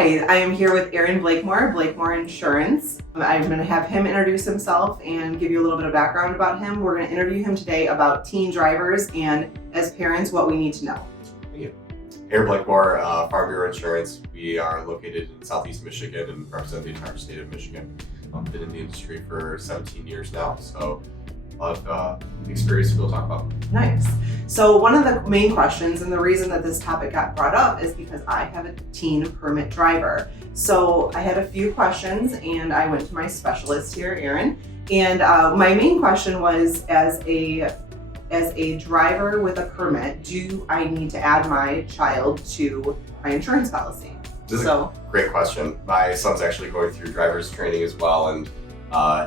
Hi, I am here with Aaron Blakemore Insurance. I'm going to have him introduce himself and give you a little bit of background about him. We're going to interview him today about teen drivers and, as parents, what we need to know. Thank you. Aaron Blakemore, Farm Bureau Insurance. We are located in Southeast Michigan and represent the entire state of Michigan. I've been in the industry for 17 years now, so a lot of experience we'll talk about. Nice. So one of the main questions, and the reason that this topic got brought up, is because I have a teen permit driver. So I had a few questions and I went to my specialist here, Aaron, and my main question was, as a driver with a permit, do I need to add my child to my insurance policy? This is a great question. My son's actually going through driver's training as well, and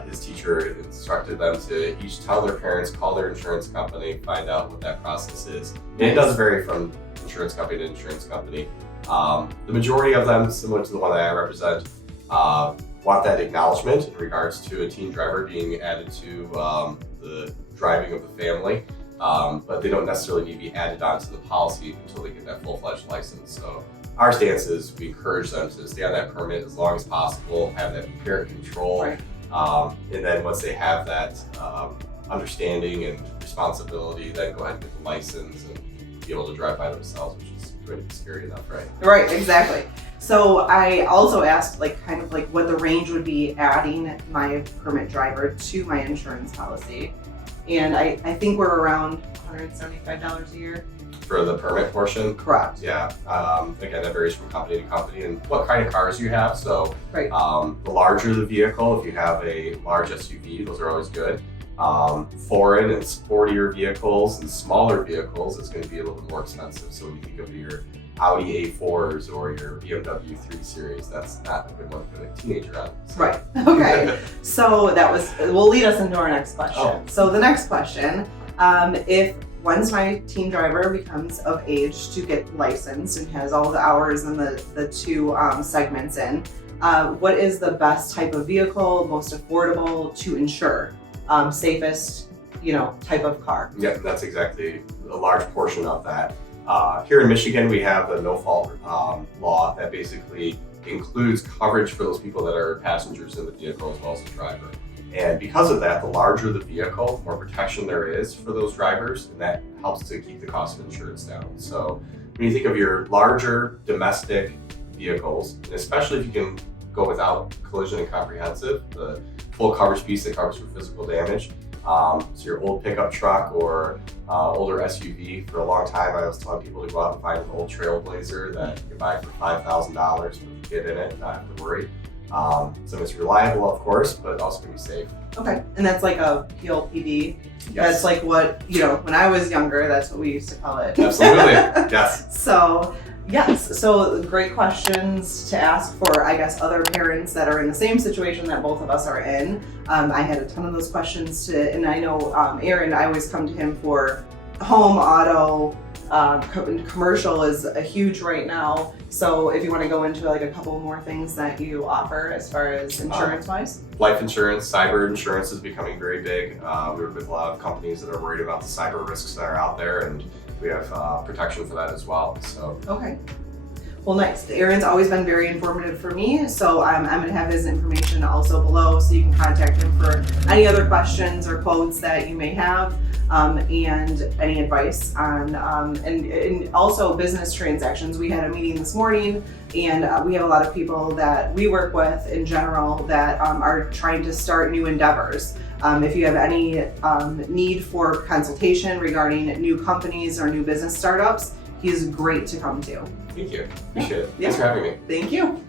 his teacher instructed them to each tell their parents, call their insurance company, find out what that process is. And it does vary from insurance company to insurance company. The majority of them, similar to the one that I represent, want that acknowledgement in regards to a teen driver being added to the driving of the family, but they don't necessarily need to be added onto the policy until they get that full-fledged license. So our stance is we encourage them to stay on that permit as long as possible, have that parent control. Right. And then once they have that understanding and responsibility, then go ahead and get the license and be able to drive by themselves, which is going to be scary enough, right? Right, exactly. So I also asked what the range would be adding my permit driver to my insurance policy. And I think we're around $175 a year. For the permit portion? Correct. Yeah. Again, that varies from company to company and what kind of cars you have. So right. The larger the vehicle, if you have a large SUV, those are always good. Foreign and sportier vehicles and smaller vehicles is going to be a little bit more expensive. So when you think of your Audi A4s or your BMW 3 Series, that's not a good one to put a teenager on. So. Right. Okay. So will lead us into our next question. Oh. So the next question, once my teen driver becomes of age to get licensed and has all the hours and the two segments in, what is the best type of vehicle, most affordable to insure, safest, type of car? Yeah, that's exactly a large portion of that. Here in Michigan, we have the no-fault law that basically includes coverage for those people that are passengers in the vehicle as well as the driver. And because of that, the larger the vehicle, the more protection there is for those drivers, and that helps to keep the cost of insurance down. So when you think of your larger domestic vehicles, and especially if you can go without collision and comprehensive, the full coverage piece that covers for physical damage, so your old pickup truck or older SUV, for a long time I was telling people to go out and find an old Trailblazer that you can buy for $5,000 with a kid in it and not have to worry. So it's reliable, of course, but also can be safe. Okay, and that's like a PLPD. Yes. That's like what, when I was younger, that's what we used to call it. Absolutely, yes. So, yes, so great questions to ask for, I guess, other parents that are in the same situation that both of us are in. I had a ton of those questions and I know Aaron, I always come to him for home, auto, commercial is a huge right now. So if you want to go into a couple more things that you offer as far as insurance wise. Life insurance, cyber insurance is becoming very big. We work with a lot of companies that are worried about the cyber risks that are out there, and we have protection for that as well. So okay. Well, nice. Aaron's always been very informative for me, so I'm going to have his information also below so you can contact him for any other questions or quotes that you may have, and any advice on, and also business transactions. We had a meeting this morning, and we have a lot of people that we work with in general that are trying to start new endeavors. If you have any need for consultation regarding new companies or new business startups, he's great to come to. thank you. Appreciate it. Yeah. Thanks for having me. Thank you.